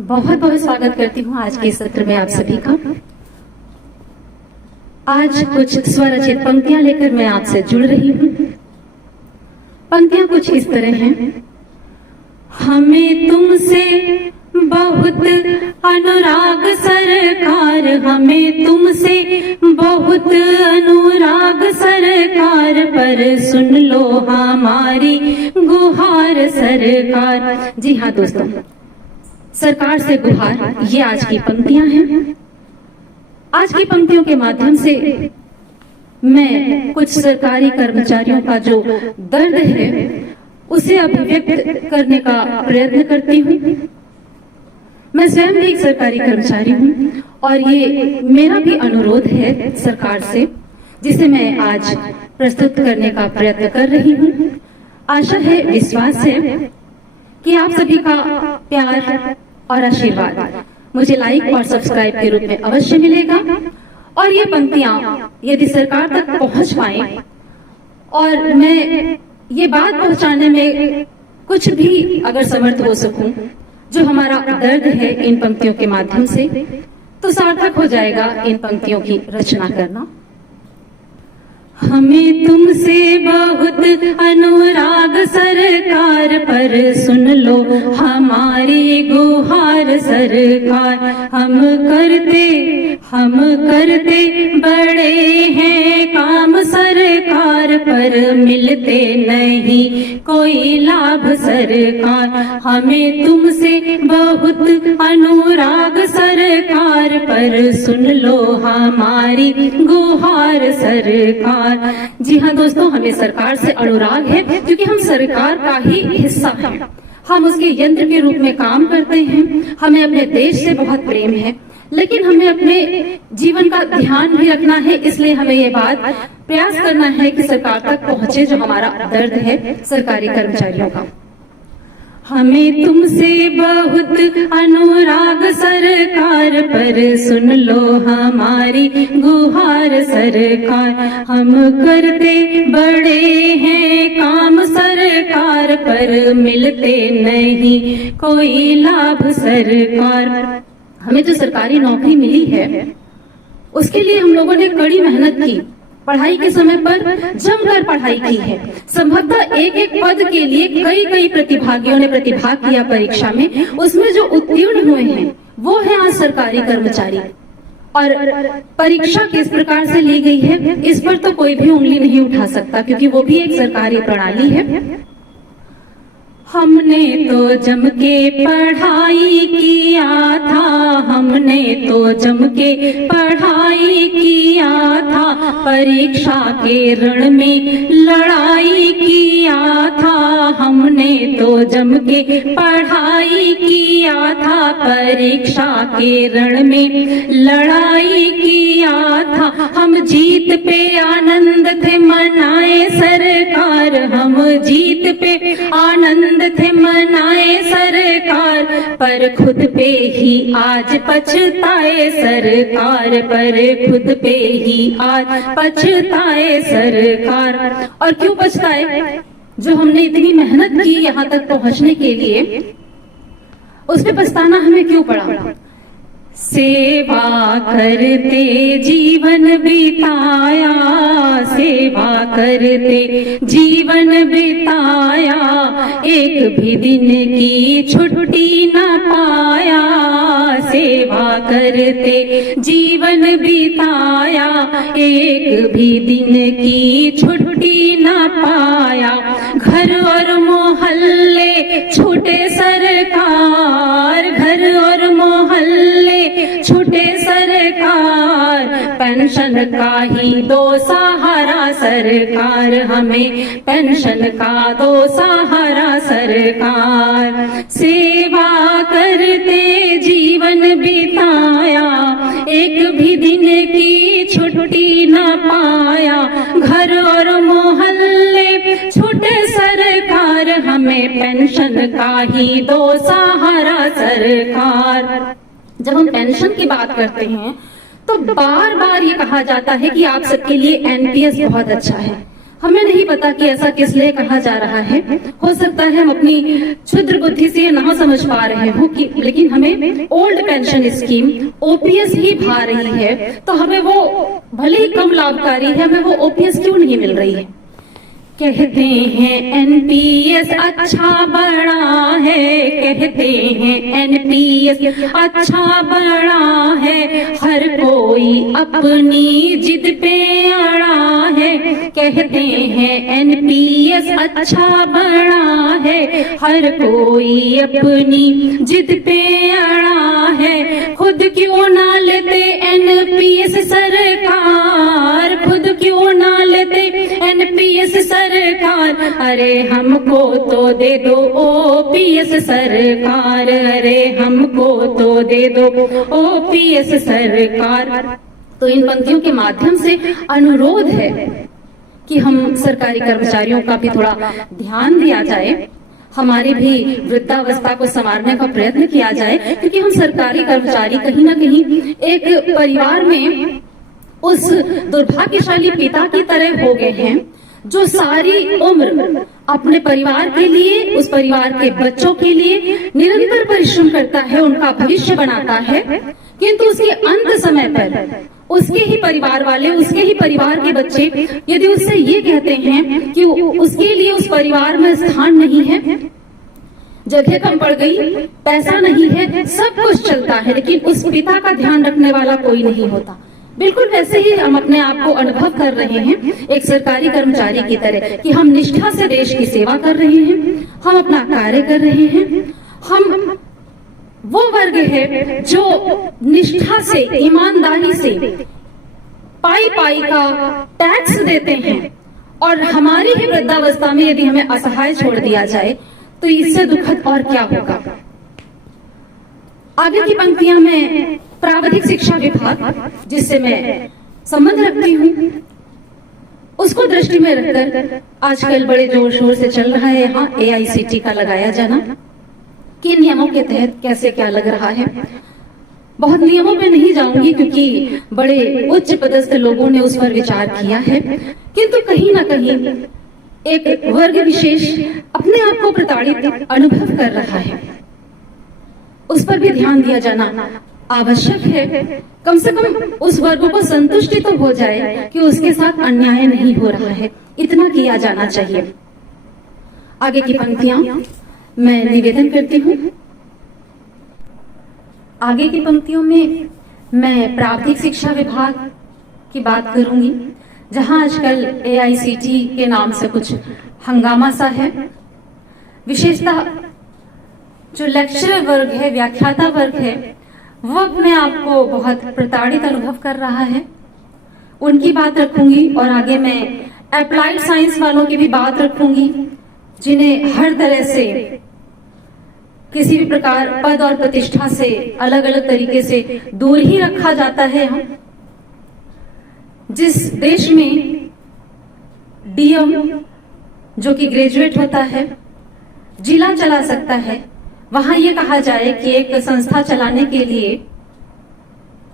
बहुत बहुत स्वागत करती हूँ आज के इस सत्र में आप सभी का। आज कुछ स्वरचित पंक्तियां लेकर मैं आपसे जुड़ रही हूँ। पंक्तियां कुछ इस तरह हैं। हमें तुमसे बहुत अनुराग सरकार, हमें तुमसे बहुत अनुराग सरकार, पर सुन लो हमारी गुहार सरकार। जी हाँ दोस्तों, सरकार से गुहार, ये आज की पंक्तियां हैं। आज की पंक्तियों के माध्यम से मैं कुछ सरकारी कर्मचारियों का जो दर्द है उसे अभिव्यक्त करने का प्रयत्न करती हूँ। मैं स्वयं भी एक सरकारी कर्मचारी हूँ और ये मेरा भी अनुरोध है सरकार से, जिसे मैं आज प्रस्तुत करने का प्रयत्न कर रही हूँ। आशा है, विश्वास है कि आप सभी का प्यार और आशीर्वाद मुझे लाइक और सब्सक्राइब के रूप में अवश्य मिलेगा। और ये पंक्तियां यदि सरकार तक पहुंच पाए और मैं ये बात पहुंचाने में कुछ भी अगर समर्थ हो सकूं, जो हमारा दर्द है इन पंक्तियों के माध्यम से, तो सार्थक हो जाएगा इन पंक्तियों की रचना करना। हमें तुमसे बहुत अनुराग सरकार, पर सुन लो हमारी गुहार सरकार। हम करते बड़े हैं काम सरकार, पर मिलते नहीं कोई लाभ सरकार। हमें तुमसे बहुत अनुराग सरकार, पर सुन लो हमारी गुहार सरकार। जी हाँ दोस्तों, हमें सरकार से अनुराग है क्योंकि हम सरकार का ही हिस्सा हैं। हम उसके यंत्र के रूप में काम करते हैं। हमें अपने देश से बहुत प्रेम है, लेकिन हमें अपने जीवन का ध्यान भी रखना है। इसलिए हमें ये बात प्रयास करना है कि सरकार तक पहुंचे जो हमारा दर्द है सरकारी कर्मचारियों का। हमें तुमसे बहुत अनुराग सरकार, पर सुन लो हमारी गुहार सरकार। हम करते बड़े हैं काम सरकार, पर मिलते नहीं कोई लाभ सरकार। हमें जो सरकारी नौकरी मिली है उसके लिए हम लोगों ने कड़ी मेहनत की, पढ़ाई के समय पर जमकर पढ़ाई की है। संभवतः एक एक पद के लिए कई प्रतिभागियों ने प्रतिभाग किया परीक्षा में। उसमें जो उत्तीर्ण हुए हैं वो है आज सरकारी कर्मचारी। और परीक्षा किस प्रकार से ली गई है इस पर तो कोई भी उंगली नहीं उठा सकता, क्योंकि वो भी एक सरकारी प्रणाली है। हमने तो जम के पढ़ाई किया था, हमने तो जम के पढ़ाई किया था, परीक्षा के रण में लड़ाई किया था। हमने तो जम के पढ़ाई किया था, परीक्षा के रण में लड़ाई किया था। हम जीत पे आनंद थे मनाए सरकार, हम जीत पे आनंद थे मनाए सरकार, पर खुद पे ही आज पछताए सरकार, पर खुद पे ही आज पछताए सरकार। और क्यों पछताए? जो हमने इतनी मेहनत की यहाँ तक पहुंचने के लिए, उस पे पछताना हमें क्यों पड़ा? सेवा करते जीवन बिताया, सेवा करते जीवन बिताया, एक भी दिन की छुट्टी न पाया। सेवा करते जीवन बिताया, एक भी दिन की छुट्टी न पाया। घर और मोहल्ले छूटे सरकार, घर और मोहल्ले छूटे सरकार, पेंशन का ही दो सहारा सरकार, हमें पेंशन का दो सहारा सरकार। सेवा करते जीवन बिताया, एक भी दिन की छुट्टी न पाया। घर और मोहल्ले छूटे सरकार, हमें पेंशन का ही दो सहारा सरकार। जब हम पेंशन की बात करते हैं तो बार बार ये कहा जाता है कि आप सबके लिए एनपीएस बहुत अच्छा है। हमें नहीं पता कि ऐसा किस लिए कहा जा रहा है। हो सकता है हम अपनी क्षुद्र बुद्धि से ये ना समझ पा रहे हो कि, लेकिन हमें ओल्ड पेंशन स्कीम ओपीएस ही भा रही है, तो हमें वो भले ही कम लाभकारी है, हमें वो ओपीएस क्यों नहीं मिल रही है। कहते हैं एनपीएस अच्छा बड़ा है, कहते हैं एनपीएस अच्छा बड़ा है, हर कोई अपनी जिद पे अड़ा है। कहते हैं एनपीएस अच्छा बड़ा है, हर कोई अपनी जिद पे अड़ा है। खुद क्यों ना लेते एनपीएस सरकार, खुद क्यों ना लेते एनपीएस सरकार, अरे हमको तो दे दो ओपीएस सरकार, अरे हमको तो दे दो ओपीएस सरकार। तो इन पंक्तियों के माध्यम से अनुरोध है कि हम सरकारी कर्मचारियों का भी थोड़ा ध्यान दिया जाए, हमारी भी वृद्धावस्था को संवारने का प्रयत्न किया जाए, क्योंकि हम सरकारी कर्मचारी कहीं ना कहीं एक परिवार में उस दुर्भाग्यशाली पिता की तरह हो गए हैं जो सारी उम्र अपने परिवार के लिए, उस परिवार के बच्चों के लिए निरंतर परिश्रम करता है, उनका भविष्य बनाता है, किंतु उसके अंत समय पर उसके ही परिवार वाले, उसके ही परिवार के बच्चे यदि उससे ये कहते हैं कि उसके लिए उस परिवार में स्थान नहीं है, जगह कम पड़ गई, पैसा नहीं है, सब कुछ चलता है, लेकिन उस पिता का ध्यान रखने वाला कोई नहीं होता। बिल्कुल वैसे ही हम अपने आप को अनुभव कर रहे हैं एक सरकारी कर्मचारी की तरह कि हम निष्ठा से देश की सेवा कर रहे हैं, हम अपना कार्य कर रहे हैं। हम वो वर्ग है जो निष्ठा से, ईमानदारी से पाई पाई का टैक्स देते हैं, और हमारी ही वृद्धावस्था में यदि हमें असहाय छोड़ दिया जाए तो इससे दुखद और क्या होगा। आगे की पंक्तियां में प्राविधिक शिक्षा विभाग, जिससे मैं संबंध रखती हूँ, उसको दृष्टि में रखकर आजकल बड़े जोर शोर से चल रहा है यहाँ एआईसीटी का लगाया जाना। किन नियमों के तहत कैसे क्या लग रहा है, बहुत नियमों में नहीं जाऊंगी क्योंकि बड़े उच्च पदस्थ लोगों ने उस पर विचार किया है, किंतु कहीं ना कहीं एक वर्ग विशेष अपने आप को प्रताड़ित अनुभव कर रहा है, उस पर भी ध्यान दिया जाना आवश्यक है। कम से कम उस वर्ग को संतुष्टि तो हो जाए कि उसके साथ अन्याय नहीं हो रहा है, इतना किया जाना चाहिए। आगे की पंक्तियां मैं निवेदन करती हूँ। आगे की पंक्तियों में मैं प्राविधिक शिक्षा विभाग की बात करूंगी, जहां आजकल एआईसीटी के नाम से कुछ हंगामा सा है। विशेषतः जो लेक्चरर वर्ग है, व्याख्याता वर्ग है, वो अपने आप को बहुत प्रताड़ित अनुभव कर रहा है, उनकी बात रखूंगी। और आगे मैं अप्लाइड साइंस वालों की भी बात रखूंगी, जिन्हें हर तरह से किसी भी प्रकार पद और प्रतिष्ठा से अलग अलग तरीके से दूर ही रखा जाता है। हम जिस देश में डीएम जो कि ग्रेजुएट होता है जिला चला सकता है, वहां ये कहा जाए कि एक संस्था चलाने के लिए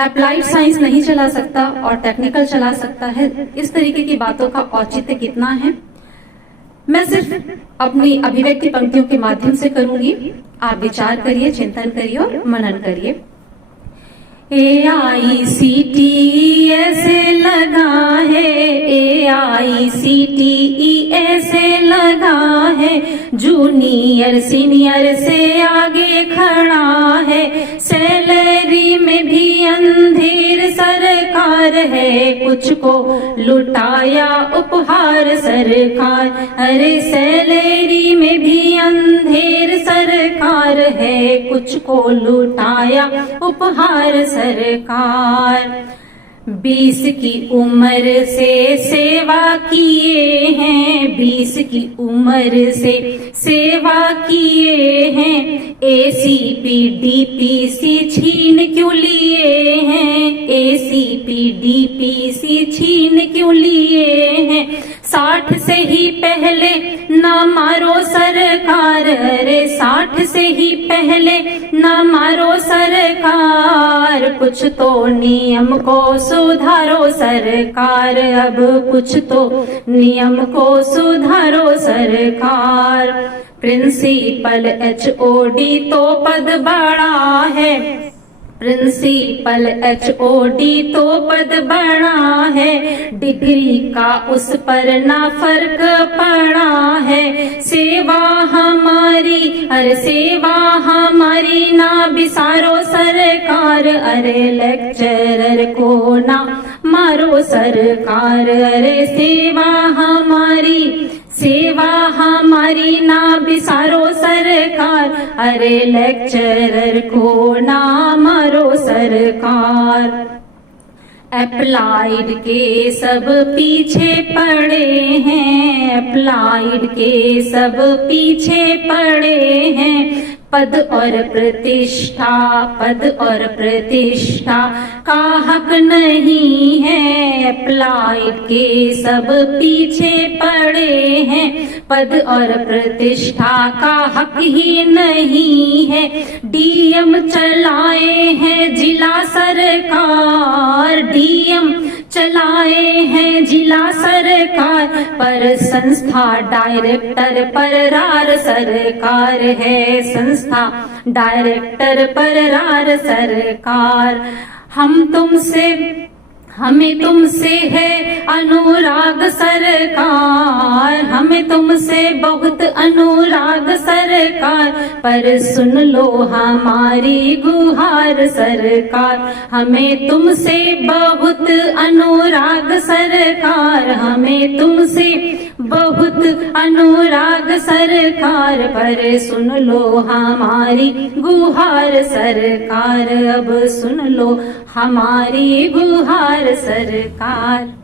अप्लाइड साइंस नहीं चला सकता और टेक्निकल चला सकता है, इस तरीके की बातों का औचित्य कितना है मैं सिर्फ अपनी अभिव्यक्ति पंक्तियों के माध्यम से करूंगी। आप विचार करिए, चिंतन करिए और मनन करिए। एआईसीटी ऐसे लगा है, एआईसीटी ऐसे लगा है, जूनियर सीनियर से आगे खड़ा है, सैलरी में भी अंधेर सरकार है, कुछ को लुटाया उपहार सरकार, अरे सैलरी में भी अंधेर सरकार है, कुछ को लुटाया उपहार सरकार। 20 की उम्र से सेवा किए हैं, 20 की उम्र से सेवा किए हैं, एसीपी डीपीसी छीन क्यों लिए हैं, एसीपी डीपीसी छीन क्यों लिए हैं, 60 से ही पहले ना मारो सरकार, अरे 60 से ही पहले ना मारो सरकार, कुछ तो नियम को सुधारो सरकार, अब कुछ तो नियम को सुधारो सरकार। प्रिंसिपल HOD तो पद बड़ा है, प्रिंसिपल HOD तो पद बड़ा है, डिग्री का उस पर ना फर्क पड़ा है। सेवा हमारी, अरे सेवा हमारी ना बिसारो सरकार, अरे लेक्चरर को ना मारो सरकार, अरे सेवा हमारी ना बिसारो सरकार, अरे लेक्चरर को ना मारो सरकार। अप्लाइड के सब पीछे पड़े हैं, अप्लाइड के सब पीछे पड़े हैं, पद और प्रतिष्ठा, पद और प्रतिष्ठा का हक नहीं है, अप्लाइड के सब पीछे पड़े हैं, पद और प्रतिष्ठा का हक ही नहीं है। DM चलाए हैं जिला सरकार, DM चलाए हैं जिला सरकार, पर संस्था डायरेक्टर पर रार सरकार है, संस्था डायरेक्टर पर रार सरकार। हमें तुमसे है अनुराग सरकार, हमें तुमसे बहुत अनुराग सरकार, पर सुन लो हमारी गुहार सरकार, हमें तुमसे बहुत अनुराग सरकार, हमें तुमसे बहुत अनुराग सरकार, पर सुन लो हमारी गुहार सरकार, अब सुन लो हमारी गुहार सरकार।